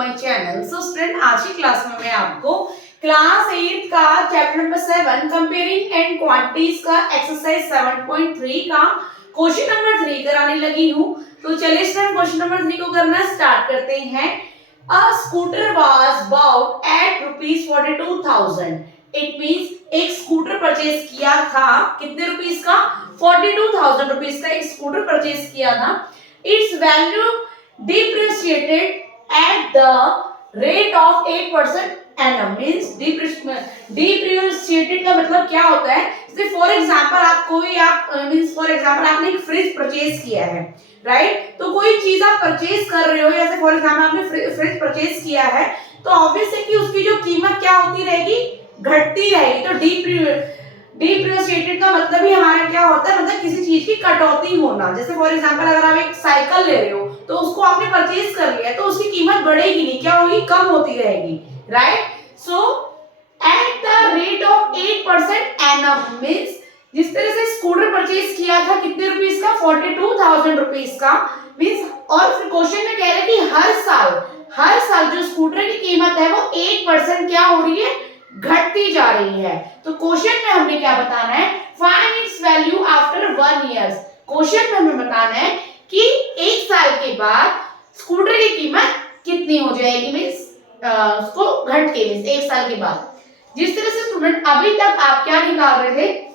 My channel. So student, आज की class में मैं आपको क्लास 8 का chapter number 7 comparing and quantities का एक्सरसाइज 7.3 का क्वेश्चन नंबर 3 कराने लगी हूँ। तो चलिए स्टूडेंट, क्वेश्चन नंबर 3 को करना स्टार्ट करते हैं। A scooter was about eight ₹42,000। It means एक स्कूटर परचेज किया था, कितने रुपीस का? 42,000 रुपीस का एक स्कूटर परचेज किया था। It's value depreciated at the rate of 8% annum। Means depreciated का मतलब क्या होता है? जैसे फॉर एग्जांपल आपने एक फ्रिज परचेज किया है, राइट? तो कोई चीज आप परचेज कर रहे हो, जैसे फॉर एग्जांपल आपने फ्रिज परचेज किया है, तो ऑब्वियस है कि उसकी जो कीमत क्या होती रहेगी, घटती रहेगी। तो डिप्रिशिएटेड का मतलब ही हमारा क्या होता है, मतलब किसी चीज की कटौती होना। जैसे फॉर एग्जांपल अगर आप एक साइकिल ले रहे हो तो उसको आपने परचेज कर लिया, तो उसकी कीमत बढ़ेगी नहीं, क्या होगी, कम होती रहेगी, right? So at the rate of 8% annum, means जिस तरह से स्कूटर परचेज किया था कितने रुपीस का, 42,000 रुपीस का, मींस। और फिर क्वेश्चन में कह रहे हैं कि हर साल जो स्कूटर की कीमत है वो 8% क्या हो रही है, घटती जा रही है। तो क्वेश्चन में हमने क्या बताना है, find its value after 1 year. Question में हमें बताना है कि एक साल के बाद स्कूटर की कीमत कितनी हो जाएगी, मींस उसको घट के, मींस एक साल के बाद। जिस तरह से स्टूडेंट अभी तक आप क्या निकाल रहे थे,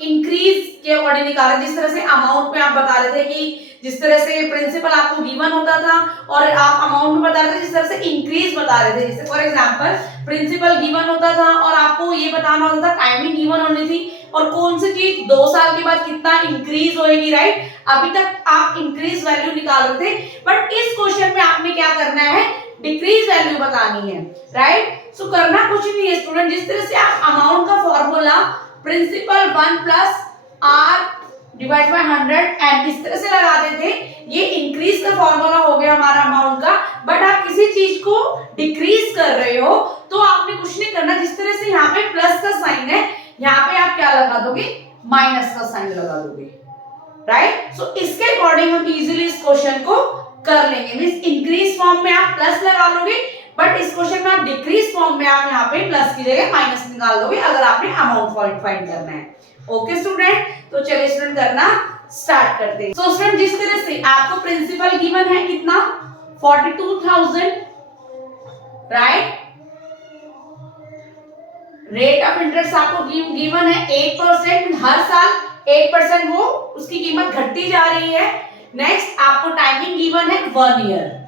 इंक्रीज के अकॉर्डिंग निकाल रहे, जिस तरह से अमाउंट में आप बता रहे थे कि जिस तरह से प्रिंसिपल आपको गिवन होता था और आप अमाउंट में बता रहे थे, जिस तरह से इंक्रीज बता रहे थे। जैसे फॉर एग्जांपल प्रिंसिपल गिवन होता था और आपको ये बताना होता था, टाइमिंग गिवन होनी थी और कौन सी चीज 2 साल के बाद कितना इंक्रीज होएगी, राइट? अभी तक आप इंक्रीज वैल्यू निकाल रहे थे, बट इस क्वेश्चन में आपने क्या करना है, डिक्रीज वैल्यू बतानी है, राइट? सो करना कुछ नहीं है स्टूडेंट, जिस तरह से आप अमाउंट का formula principal 1 plus R divide by 100 and इस तरह से लगाते थे, ये इंक्रीज का फॉर्मूला हो गया हमारा अमाउंट का। बट आप किसी चीज को डिक्रीज कर रहे हो तो आपने कुछ नहीं करना, जिस तरह से यहाँ पे प्लस का साइन है, यहाँ पे आप क्या लगा दोगे, माइनस का साइन लगा दोगे, राइट? सो इसके अकॉर्डिंग हम इजीली इस क्वेश्चन को कर लेंगे। मींस इंक्रीज फॉर्म में आप प्लस लगा लोगे, बट इस क्वेश्चन में आप डिक्रीज फॉर्म में आप यहाँ पे प्लस की जगह माइनस निकाल दोगे अगर आपने अमाउंट फाइंड करना है। ओके स्टूडेंट, तो चलिए स्टूडेंट करना स्टार्ट करते हैं। सो स्टूडेंट, जिस तरह से आपको प्रिंसिपल गिवन है कितना, 42,000, राइट? रेट ऑफ इंटरेस्ट आपको गिवन है 8%, हर साल 8% वो उसकी कीमत घटती जा रही है। नेक्स्ट आपको टाइमिंग गिवन है 1 ईयर,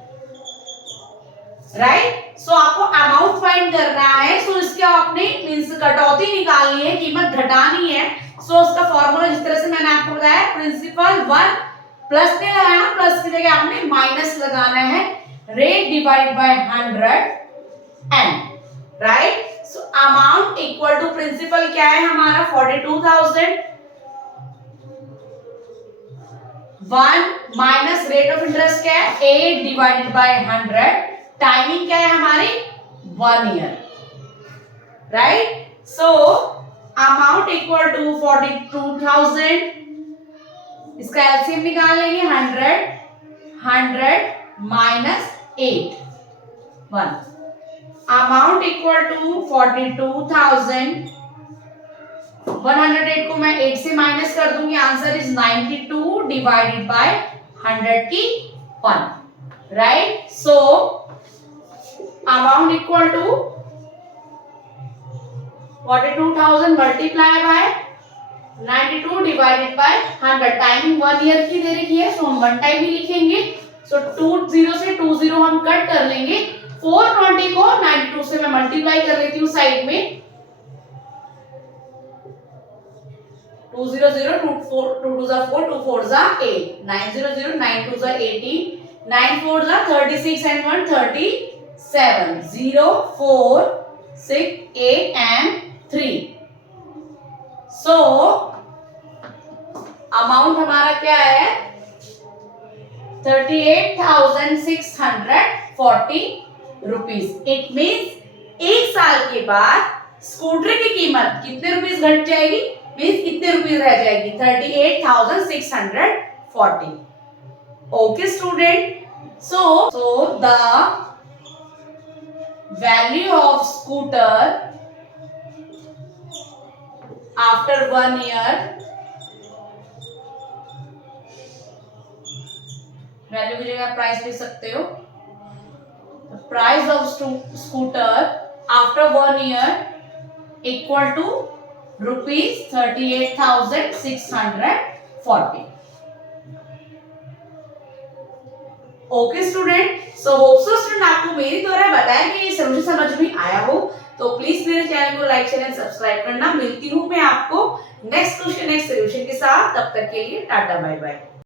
राइट? सो आपको अमाउंट फाइंड करना है, सो इसके आपने मींस कटौती निकालनी है, कीमत घटानी है। सो उसका फॉर्मूला जिस तरह से मैंने आपको बताया, प्रिंसिपल 1 प्लस ने लगाना, प्लस की जगह आपने माइनस लगाना है, rate divide by 100 n, right? So amount equal to principal क्या है हमारा, 42,000, 1 माइनस रेट ऑफ इंटरेस्ट क्या है, 8 डिवाइडेड बाय 100, टाइमिंग क्या है हमारी, 1 year, right? So amount equal to 42,000, इसका एलसीएम निकाल लेंगे, 100 माइनस 8, 1, अमाउंट इक्वल टू 42,000, 108 को मैं 8 से माइनस कर दूंगी, आंसर इज 92 डिवाइडेड बाय 100 की 1, right? So amount equal to 42,000 multiply by 92 divided by 100, timing 1 year की दे रखी है, सो हम 1 टाइम ही लिखेंगे। सो 20 से 20 हम कट कर लेंगे, 420 को 92 से मैं मल्टीप्लाई कर लेती हूँ साइड में, 2 0 0 2 4 2 2 4 2 4 8, 9 0 0 9 2 18, 9 4 36 and 1 37, 0 4 6 8 and 3। सो अमाउंट हमारा क्या है, 38,640 रुपीस। इट मींस एक साल के बाद स्कूटर की कीमत कितने रुपीस घट जाएगी, मींस कितने रुपीस रह जाएगी, 38,640। Okay student, so the value of scooter after 1 year, value की जगह प्राइस लिख सकते हो, price of scooter after 1 year equal to ₹38,640. Okay student, so hope so student आपको मेरी द्वारा बताया कि ये सॉल्यूशन समझ में आया हो, तो प्लीज मेरे चैनल को लाइक शेयर एंड सब्सक्राइब करना। मिलती हूँ मैं आपको नेक्स्ट क्वेश्चन नेक्स्ट सॉल्यूशन के साथ, तब तक के लिए टाटा बाय बाय।